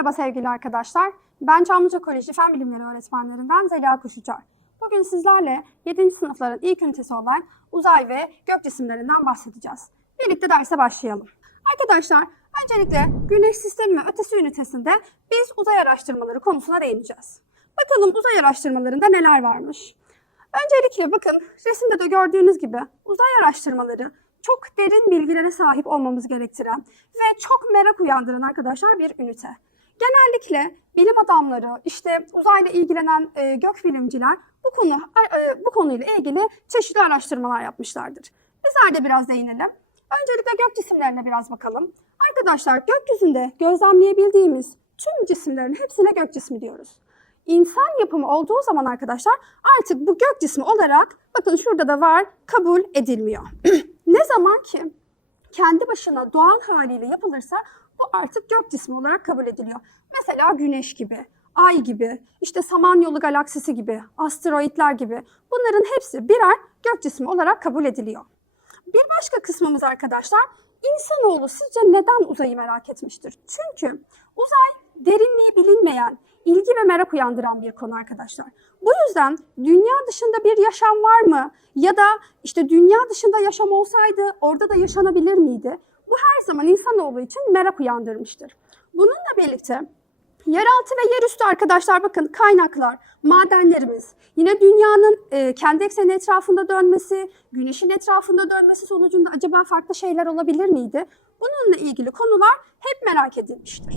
Merhaba sevgili arkadaşlar. Ben Çamlıca Koleji Fen Bilimleri öğretmenlerinden Zeliha Kuşuçar. Bugün sizlerle 7. sınıfların ilk ünitesi olan uzay ve gök cisimlerinden bahsedeceğiz. Birlikte derse başlayalım. Arkadaşlar, öncelikle Güneş sistemi ve ötesi ünitesinde biz uzay araştırmaları konusuna değineceğiz. Bakalım uzay araştırmalarında neler varmış? Öncelikle bakın resimde de gördüğünüz gibi uzay araştırmaları çok derin bilgilere sahip olmamız gerektiren ve çok merak uyandıran arkadaşlar bir ünite. Genellikle bilim adamları, işte uzayla ilgilenen e, gök bilimciler bu konu e, bu konuyla ilgili çeşitli araştırmalar yapmışlardır. Bizler de biraz değinelim. Öncelikle gök cisimlerine biraz bakalım. Arkadaşlar gökyüzünde gözlemleyebildiğimiz tüm cisimlerin hepsine gök cismi diyoruz. İnsan yapımı olduğu zaman arkadaşlar artık bu gök cismi olarak bakın şurada da var kabul edilmiyor. ne zaman ki kendi başına doğal haliyle yapılırsa bu artık gök cismi olarak kabul ediliyor. Mesela güneş gibi, ay gibi, işte Samanyolu galaksisi gibi, asteroitler gibi bunların hepsi birer gök cismi olarak kabul ediliyor. Bir başka kısmımız arkadaşlar insanoğlu sizce neden uzayı merak etmiştir? Çünkü uzay derinliği bilinmeyen, ilgi ve merak uyandıran bir konu arkadaşlar. Bu yüzden dünya dışında bir yaşam var mı? Ya da işte dünya dışında yaşam olsaydı orada da yaşanabilir miydi? Bu her zaman insanoğlu için merak uyandırmıştır. Bununla birlikte Yeraltı ve yerüstü arkadaşlar bakın kaynaklar, madenlerimiz, yine dünyanın e, kendi ekseni etrafında dönmesi, güneşin etrafında dönmesi sonucunda acaba farklı şeyler olabilir miydi? Bununla ilgili konular hep merak edilmiştir.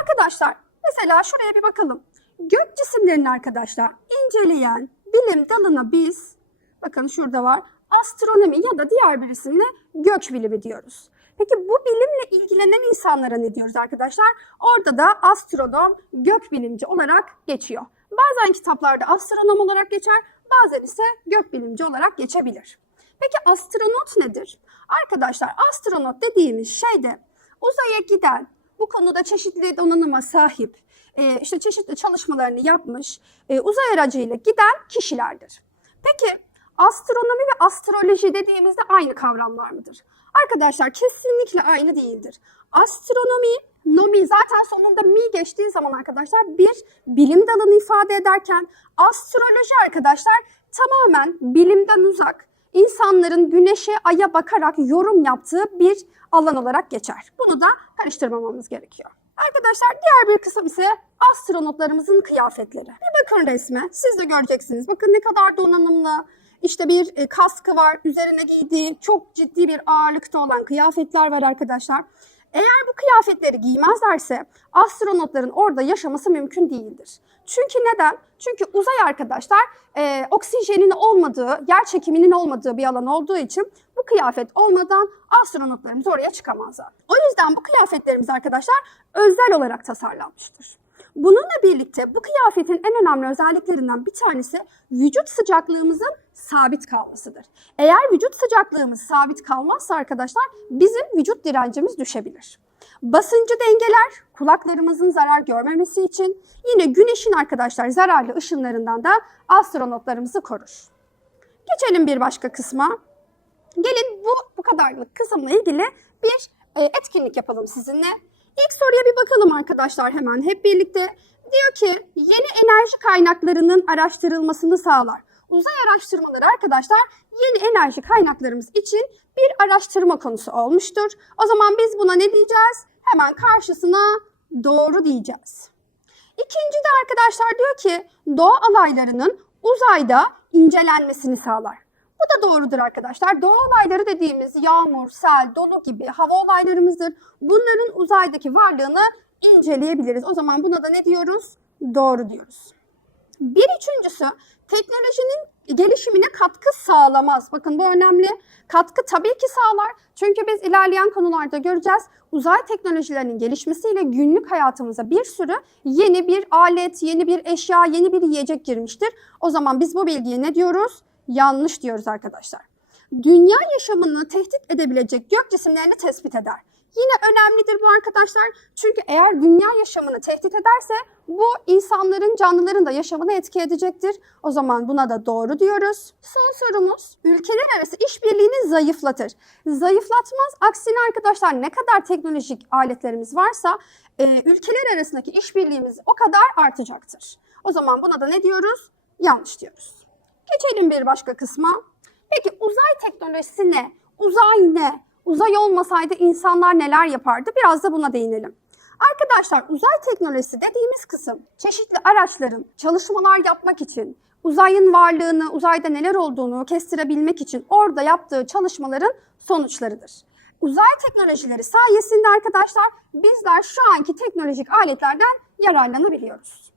Arkadaşlar mesela şuraya bir bakalım. Gök cisimlerini arkadaşlar inceleyen bilim dalına biz, bakın şurada var, astronomi ya da diğer bir isimle gök bilimi diyoruz. Peki bu bilimle ilgilenen insanlara ne diyoruz arkadaşlar? Orada da astronom, gökbilimci olarak geçiyor. Bazen kitaplarda astronom olarak geçer, bazen ise gökbilimci olarak geçebilir. Peki astronot nedir? Arkadaşlar astronot dediğimiz şey de uzaya giden, bu konuda çeşitli donanıma sahip, e, işte çeşitli çalışmalarını yapmış, e, uzay aracıyla giden kişilerdir. Peki astronomi ve astroloji dediğimizde aynı kavramlar mıdır? Arkadaşlar kesinlikle aynı değildir. Astronomi, nomi zaten sonunda mi geçtiği zaman arkadaşlar bir bilim dalını ifade ederken astroloji arkadaşlar tamamen bilimden uzak, insanların güneşe, aya bakarak yorum yaptığı bir alan olarak geçer. Bunu da karıştırmamamız gerekiyor. Arkadaşlar diğer bir kısım ise astronotlarımızın kıyafetleri. Bir bakın resme, siz de göreceksiniz. Bakın ne kadar donanımlı, işte bir e, kaskı var, üzerine giydiği çok ciddi bir ağırlıkta olan kıyafetler var arkadaşlar. Eğer bu kıyafetleri giymezlerse astronotların orada yaşaması mümkün değildir. Çünkü neden? Çünkü uzay arkadaşlar e, oksijenin olmadığı, yer çekiminin olmadığı bir alan olduğu için bu kıyafet olmadan astronotlarımız oraya çıkamazlar. O yüzden bu kıyafetlerimiz arkadaşlar özel olarak tasarlanmıştır. Bununla birlikte bu kıyafetin en önemli özelliklerinden bir tanesi vücut sıcaklığımızın sabit kalmasıdır. Eğer vücut sıcaklığımız sabit kalmazsa arkadaşlar bizim vücut direncimiz düşebilir. Basıncı dengeler kulaklarımızın zarar görmemesi için yine güneşin arkadaşlar zararlı ışınlarından da astronotlarımızı korur. Geçelim bir başka kısma. Gelin bu bu kadarlık kısımla ilgili bir e, etkinlik yapalım sizinle. İlk soruya bir bakalım arkadaşlar hemen hep birlikte. Diyor ki yeni enerji kaynaklarının araştırılmasını sağlar. Uzay araştırmaları arkadaşlar yeni enerji kaynaklarımız için bir araştırma konusu olmuştur. O zaman biz buna ne diyeceğiz? Hemen karşısına doğru diyeceğiz. İkinci de arkadaşlar diyor ki doğa alaylarının uzayda incelenmesini sağlar. Bu da doğrudur arkadaşlar. Doğa olayları dediğimiz yağmur, sel, dolu gibi hava olaylarımızdır. Bunların uzaydaki varlığını inceleyebiliriz. O zaman buna da ne diyoruz? Doğru diyoruz. Bir üçüncüsü teknolojinin gelişimine katkı sağlamaz. Bakın bu önemli. Katkı tabii ki sağlar. Çünkü biz ilerleyen konularda göreceğiz. Uzay teknolojilerinin gelişmesiyle günlük hayatımıza bir sürü yeni bir alet, yeni bir eşya, yeni bir yiyecek girmiştir. O zaman biz bu bilgiye ne diyoruz? Yanlış diyoruz arkadaşlar. Dünya yaşamını tehdit edebilecek gök cisimlerini tespit eder. Yine önemlidir bu arkadaşlar. Çünkü eğer dünya yaşamını tehdit ederse bu insanların, canlıların da yaşamını etki edecektir. O zaman buna da doğru diyoruz. Son sorumuz ülkeler arası işbirliğini zayıflatır. Zayıflatmaz. Aksine arkadaşlar ne kadar teknolojik aletlerimiz varsa e, ülkeler arasındaki işbirliğimiz o kadar artacaktır. O zaman buna da ne diyoruz? Yanlış diyoruz. Geçelim bir başka kısma. Peki uzay teknolojisi ne? Uzay ne? Uzay olmasaydı insanlar neler yapardı? Biraz da buna değinelim. Arkadaşlar uzay teknolojisi dediğimiz kısım çeşitli araçların çalışmalar yapmak için, uzayın varlığını, uzayda neler olduğunu kestirebilmek için orada yaptığı çalışmaların sonuçlarıdır. Uzay teknolojileri sayesinde arkadaşlar bizler şu anki teknolojik aletlerden yararlanabiliyoruz.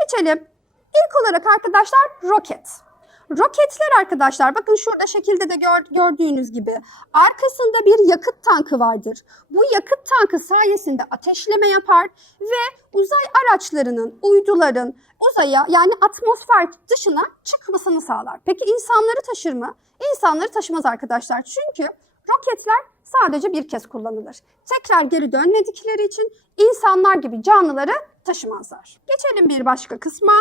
Geçelim. İlk olarak arkadaşlar roket. Roketler arkadaşlar bakın şurada şekilde de gör- gördüğünüz gibi arkasında bir yakıt tankı vardır. Bu yakıt tankı sayesinde ateşleme yapar ve uzay araçlarının, uyduların uzaya yani atmosfer dışına çıkmasını sağlar. Peki insanları taşır mı? İnsanları taşımaz arkadaşlar. Çünkü roketler sadece bir kez kullanılır. Tekrar geri dönmedikleri için insanlar gibi canlıları taşımazlar. Geçelim bir başka kısma.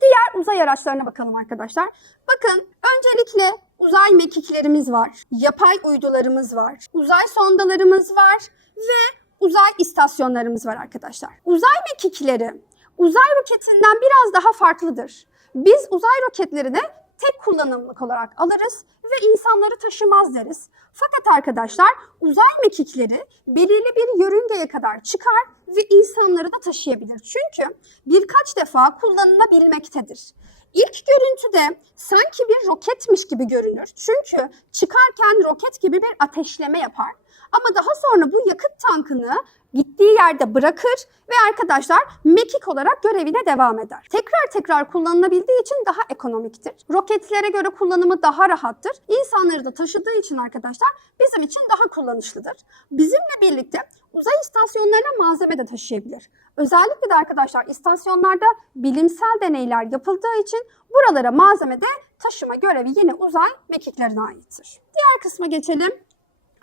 Diğer uzay araçlarına bakalım arkadaşlar. Bakın öncelikle uzay mekiklerimiz var, yapay uydularımız var, uzay sondalarımız var ve uzay istasyonlarımız var arkadaşlar. Uzay mekikleri uzay roketinden biraz daha farklıdır. Biz uzay roketlerini tek kullanımlık olarak alırız ve insanları taşımaz deriz. Fakat arkadaşlar uzay mekikleri belirli bir yörüngeye kadar çıkar ve insanları da taşıyabilir. Çünkü birkaç defa kullanılabilmektedir. İlk görüntüde sanki bir roketmiş gibi görünür. Çünkü çıkarken roket gibi bir ateşleme yapar. Ama daha sonra bu yakıt tankını gittiği yerde bırakır ve arkadaşlar mekik olarak görevine devam eder. Tekrar tekrar kullanılabildiği için daha ekonomiktir. Roketlere göre kullanımı daha rahattır. İnsanları da taşıdığı için arkadaşlar bizim için daha kullanışlıdır. Bizimle birlikte uzay istasyonlarına malzeme de taşıyabilir. Özellikle de arkadaşlar istasyonlarda bilimsel deneyler yapıldığı için buralara malzeme de taşıma görevi yine uzay mekiklerine aittir. Diğer kısma geçelim.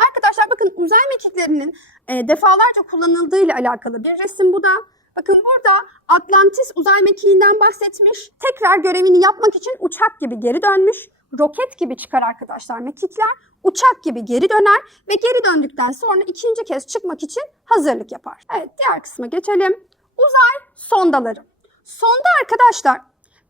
Arkadaşlar bakın uzay mekiklerinin e, defalarca kullanıldığı ile alakalı bir resim bu da. Bakın burada Atlantis uzay mekiğinden bahsetmiş. Tekrar görevini yapmak için uçak gibi geri dönmüş. Roket gibi çıkar arkadaşlar mekikler. Uçak gibi geri döner ve geri döndükten sonra ikinci kez çıkmak için hazırlık yapar. Evet diğer kısma geçelim. Uzay sondaları. Sonda arkadaşlar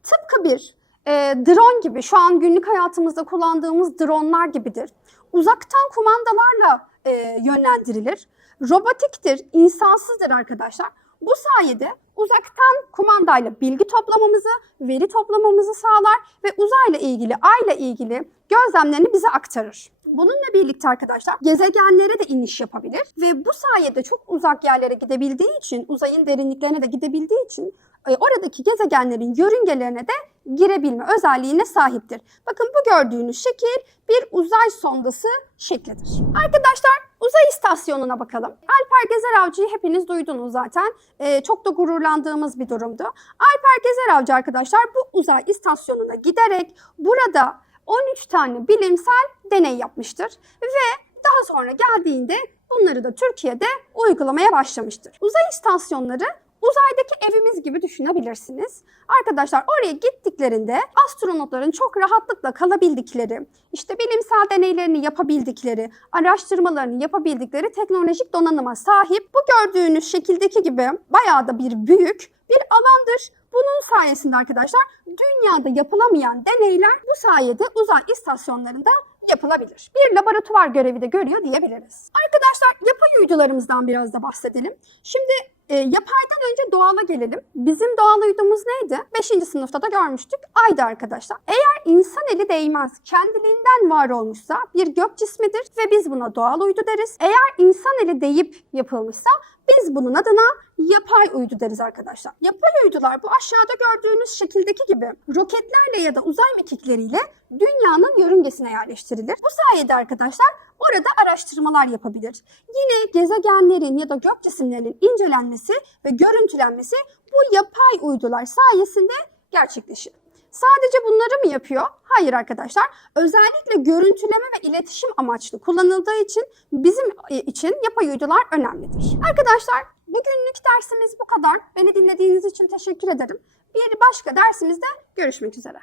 tıpkı bir e, drone gibi şu an günlük hayatımızda kullandığımız dronlar gibidir. Uzaktan kumandalarla e, yönlendirilir. Robotiktir, insansızdır arkadaşlar. Bu sayede uzaktan kumandayla bilgi toplamamızı, veri toplamamızı sağlar ve uzayla ilgili, ayla ilgili gözlemlerini bize aktarır. Bununla birlikte arkadaşlar gezegenlere de iniş yapabilir ve bu sayede çok uzak yerlere gidebildiği için, uzayın derinliklerine de gidebildiği için e, oradaki gezegenlerin yörüngelerine de girebilme özelliğine sahiptir. Bakın bu gördüğünüz şekil bir uzay sondası şeklidir. Arkadaşlar uzay istasyonuna bakalım. Alper Gezer Avcı'yı hepiniz duydunuz zaten. Ee, çok da gururlandığımız bir durumdu. Alper Gezer Avcı arkadaşlar bu uzay istasyonuna giderek burada 13 tane bilimsel deney yapmıştır ve daha sonra geldiğinde bunları da Türkiye'de uygulamaya başlamıştır. Uzay istasyonları uzaydaki evimiz gibi düşünebilirsiniz. Arkadaşlar oraya gittiklerinde astronotların çok rahatlıkla kalabildikleri, işte bilimsel deneylerini yapabildikleri, araştırmalarını yapabildikleri teknolojik donanıma sahip. Bu gördüğünüz şekildeki gibi bayağı da bir büyük bir alandır. Bunun sayesinde arkadaşlar dünyada yapılamayan deneyler bu sayede uzay istasyonlarında yapılabilir. Bir laboratuvar görevi de görüyor diyebiliriz. Arkadaşlar yapay uydularımızdan biraz da bahsedelim. Şimdi e, yapaydan önce doğala gelelim. Bizim doğal uydumuz neydi? 5. sınıfta da görmüştük. Aydı arkadaşlar. Eğer insan eli değmez, kendiliğinden var olmuşsa bir gök cismidir ve biz buna doğal uydu deriz. Eğer insan eli değip yapılmışsa biz bunun adına yapay uydu deriz arkadaşlar. Yapay uydular bu aşağıda gördüğünüz şekildeki gibi roketlerle ya da uzay mekikleriyle dünyanın yörüngesine yerleştirilir. Bu sayede arkadaşlar orada araştırmalar yapabilir. Yine gezegenlerin ya da gök cisimlerinin incelenmesi ve görüntülenmesi bu yapay uydular sayesinde gerçekleşir. Sadece bunları mı yapıyor? Hayır arkadaşlar. Özellikle görüntüleme ve iletişim amaçlı kullanıldığı için bizim e, için yapay uydular önemlidir. Arkadaşlar bugünlük dersimiz bu kadar. Beni dinlediğiniz için teşekkür ederim. Bir başka dersimizde görüşmek üzere.